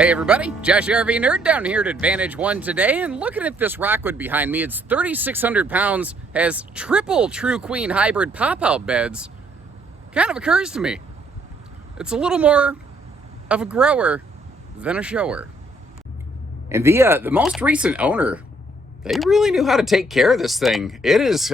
Hey everybody, Josh RV Nerd down here at Advantage One today, and looking at this Rockwood behind me. It's 3,600 pounds, has triple True Queen hybrid pop-out beds. Kind of occurs to me, it's a little more of a grower than a shower. And the most recent owner, they really knew how to take care of this thing. It is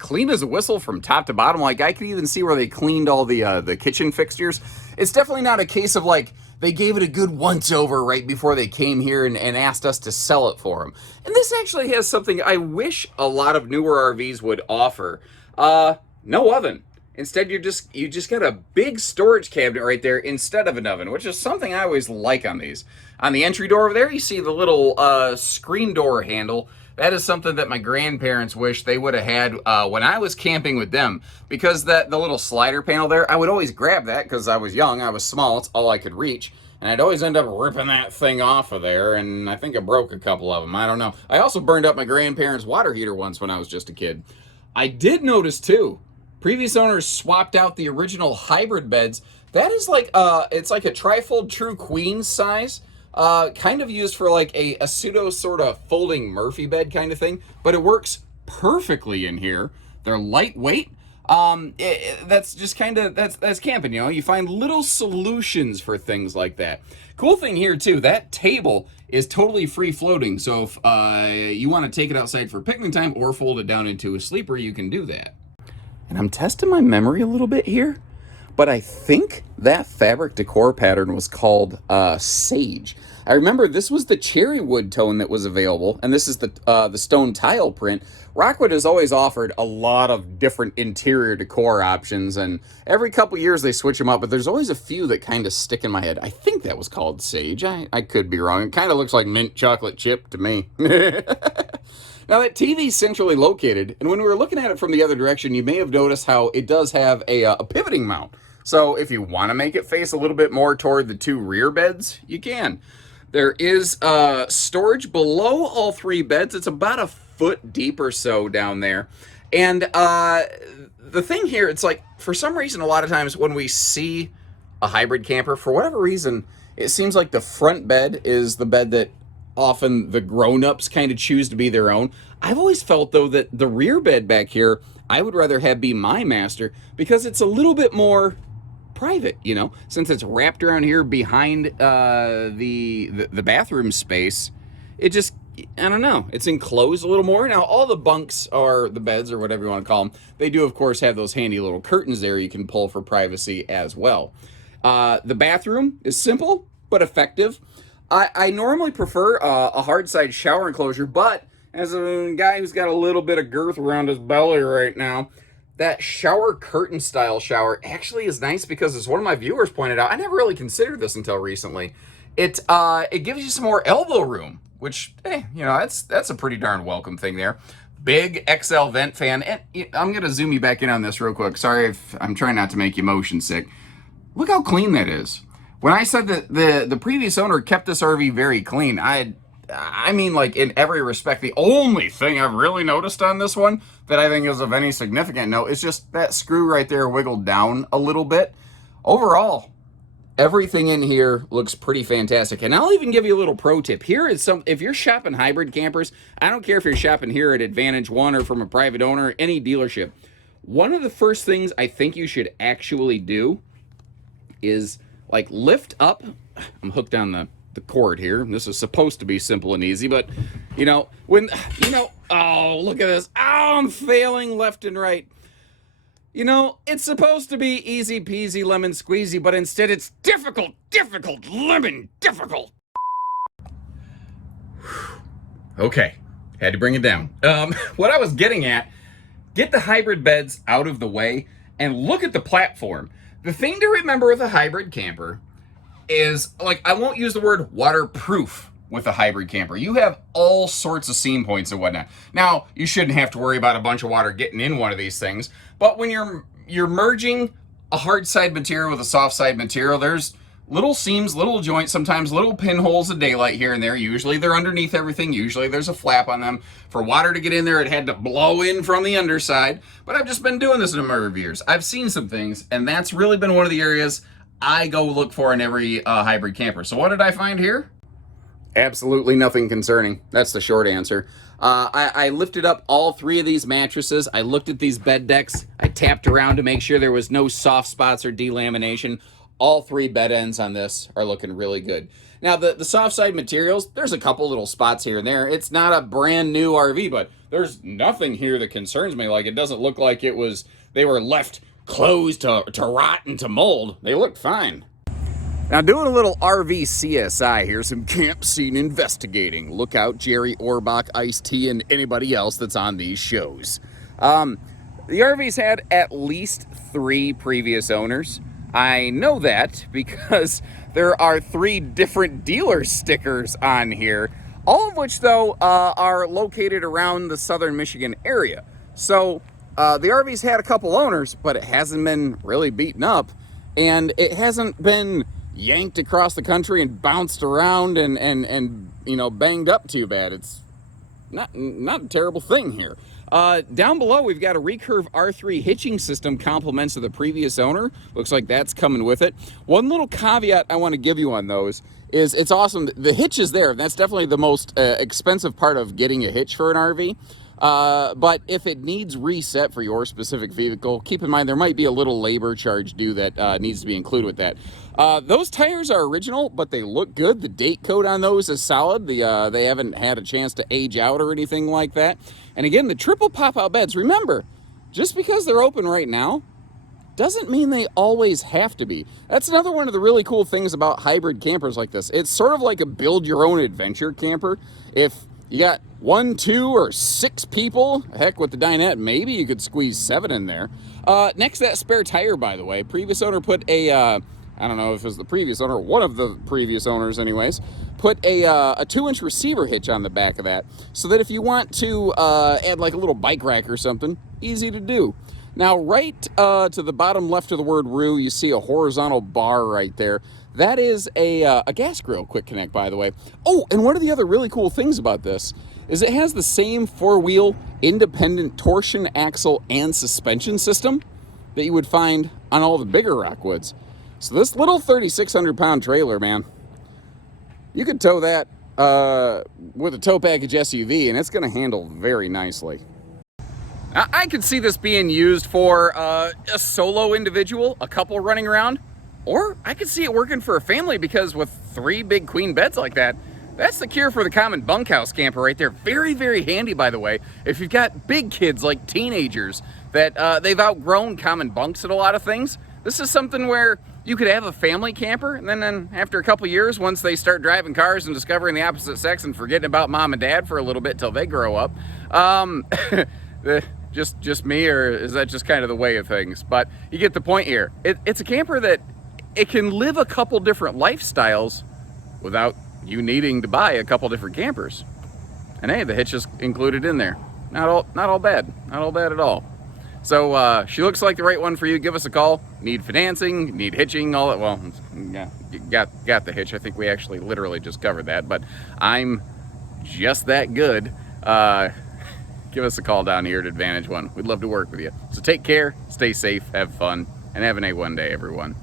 clean as a whistle from top to bottom. Like, I could even see where they cleaned all the kitchen fixtures. It's definitely not a case of like they gave it a good once over right before they came here and asked us to sell it for them. And this actually has something I wish a lot of newer RVs would offer. No oven. Instead, you just got a big storage cabinet right there instead of an oven, which is something I always like on these. On the entry door over there, you see the little screen door handle. That is something that my grandparents wish they would have had when I was camping with them, because the little slider panel there, I would always grab that because I was young, I was small, it's all I could reach, and I'd always end up ripping that thing off of there, and I think I broke a couple of them, I don't know. I also burned up my grandparents' water heater once when I was just a kid. I did notice too, previous owners swapped out the original hybrid beds. That is like, it's like a trifold True Queen size. Kind of used for like a pseudo sort of folding Murphy bed kind of thing, but it works perfectly in here. They're lightweight. That's just kind of, that's camping, you know, you find little solutions for things like that. Cool thing here too, that table is totally free floating. So if you want to take it outside for picnic time or fold it down into a sleeper, you can do that. And I'm testing my memory a little bit here, but I think that fabric decor pattern was called Sage. I remember this was the cherry wood tone that was available, and this is the stone tile print. Rockwood has always offered a lot of different interior decor options, and every couple years they switch them up, but there's always a few that kind of stick in my head. I think that was called Sage. I could be wrong. It kind of looks like mint chocolate chip to me. Now, that TV is centrally located, and when we were looking at it from the other direction, you may have noticed how it does have a pivoting mount. So if you want to make it face a little bit more toward the two rear beds, you can. There is storage below all three beds. It's about a foot deep or so down there. And the thing here, it's like, for some reason, a lot of times when we see a hybrid camper, for whatever reason, it seems like the front bed is the bed that often the grown-ups kind of choose to be their own. I've always felt, though, that the rear bed back here, I would rather have be my master, because it's a little bit more private, you know, since it's wrapped around here behind the bathroom space. It just, I don't know, it's enclosed a little more. Now, all the bunks, or the beds, or whatever you want to call them, they do, of course, have those handy little curtains there you can pull for privacy as well. The bathroom is simple but effective. I normally prefer a hard side shower enclosure, but as a guy who's got a little bit of girth around his belly right now, that shower curtain style shower actually is nice, because as one of my viewers pointed out, I never really considered this until recently. It gives you some more elbow room, which, you know, that's a pretty darn welcome thing there. Big XL vent fan, and I'm gonna zoom you back in on this real quick. Sorry if I'm trying not to make you motion sick. Look how clean that is. When I said that the previous owner kept this RV very clean, I mean, like, in every respect. The only thing I've really noticed on this one that I think is of any significant note is just that screw right there wiggled down a little bit. Overall, everything in here looks pretty fantastic. And I'll even give you a little pro tip. Here is some, if you're shopping hybrid campers, I don't care if you're shopping here at Advantage One or from a private owner, any dealership, one of the first things I think you should actually do is, like, lift up. I'm hooked on the cord here. This is supposed to be simple and easy, but, you know, when, you know, oh, look at this. Oh, I'm failing left and right. You know, it's supposed to be easy peasy lemon squeezy, but instead it's difficult, lemon difficult. Okay, had to bring it down. What I was getting at, get the hybrid beds out of the way and look at the platform. The thing to remember with a hybrid camper is, like, I won't use the word waterproof with a hybrid camper. You have all sorts of seam points and whatnot. Now, you shouldn't have to worry about a bunch of water getting in one of these things, but when you're merging a hard side material with a soft side material, there's little seams, little joints, sometimes little pinholes of daylight here and there. Usually they're underneath everything. Usually there's a flap on them. For water to get in there, it had to blow in from the underside. But I've just been doing this a number of years. I've seen some things, and that's really been one of the areas I go look for in every hybrid camper. So what did I find here? Absolutely nothing concerning. That's the short answer. I lifted up all three of these mattresses. I looked at these bed decks. I tapped around to make sure there was no soft spots or delamination. All three bed ends on this are looking really good. Now, the soft side materials, there's a couple little spots here and there. It's not a brand new RV, but there's nothing here that concerns me. Like, it doesn't look like they were left closed to rot and to mold. They look fine. Now, doing a little RV CSI here, some camp scene investigating. Look out, Jerry Orbach, Ice-T, and anybody else that's on these shows. The RV's had at least 3 previous owners. I know that because there are 3 different dealer stickers on here, all of which, though, are located around the southern Michigan area. So, the RV's had a couple owners, but it hasn't been really beaten up, and it hasn't been yanked across the country and bounced around and you know, banged up too bad. It's not a terrible thing here. Down below, we've got a recurve R3 hitching system, compliments of the previous owner. Looks like that's coming with it. One little caveat I want to give you on those is it's awesome. The hitch is there. That's definitely the most expensive part of getting a hitch for an RV. But if it needs reset for your specific vehicle, keep in mind there might be a little labor charge due that needs to be included with that. Those tires are original, but they look good. The date code on those is solid. They haven't had a chance to age out or anything like that. And again, the triple pop-out beds, remember, just because they're open right now doesn't mean they always have to be. That's another one of the really cool things about hybrid campers like this. It's sort of like a build-your-own-adventure camper. If you got 1, 2, or 6 people, heck, with the dinette, maybe you could squeeze 7 in there. Next, that spare tire, by the way. Previous owner put a, I don't know if it was the previous owner, one of the previous owners anyways, put a 2-inch receiver hitch on the back of that, so that if you want to add like a little bike rack or something, easy to do. Now, right to the bottom left of the word Roo, you see a horizontal bar right there. That is a gas grill quick connect, by the way. Oh, and one of the other really cool things about this is it has the same 4-wheel independent torsion axle and suspension system that you would find on all the bigger Rockwoods. So this little 3,600-pound trailer, man, you could tow that with a tow package SUV, and it's going to handle very nicely. I could see this being used for a solo individual, a couple running around, or I could see it working for a family, because with 3 big queen beds like that, that's the cure for the common bunkhouse camper right there. Very, very handy, by the way, if you've got big kids like teenagers that they've outgrown common bunks at a lot of things. This is something where you could have a family camper, and then after a couple years, once they start driving cars and discovering the opposite sex and forgetting about mom and dad for a little bit till they grow up, just me, or is that just kind of the way of things? But you get the point here. It's a camper that it can live a couple different lifestyles without you needing to buy a couple different campers. And hey, the hitch is included in there. Not all bad. Not all bad at all. So she looks like the right one for you. Give us a call. Need financing, need hitching, all that. Well, yeah, you got the hitch. I think we actually literally just covered that, but I'm just that good. Give us a call down here at Advantage One. We'd love to work with you. So take care, stay safe, have fun, and have an A1 day, everyone.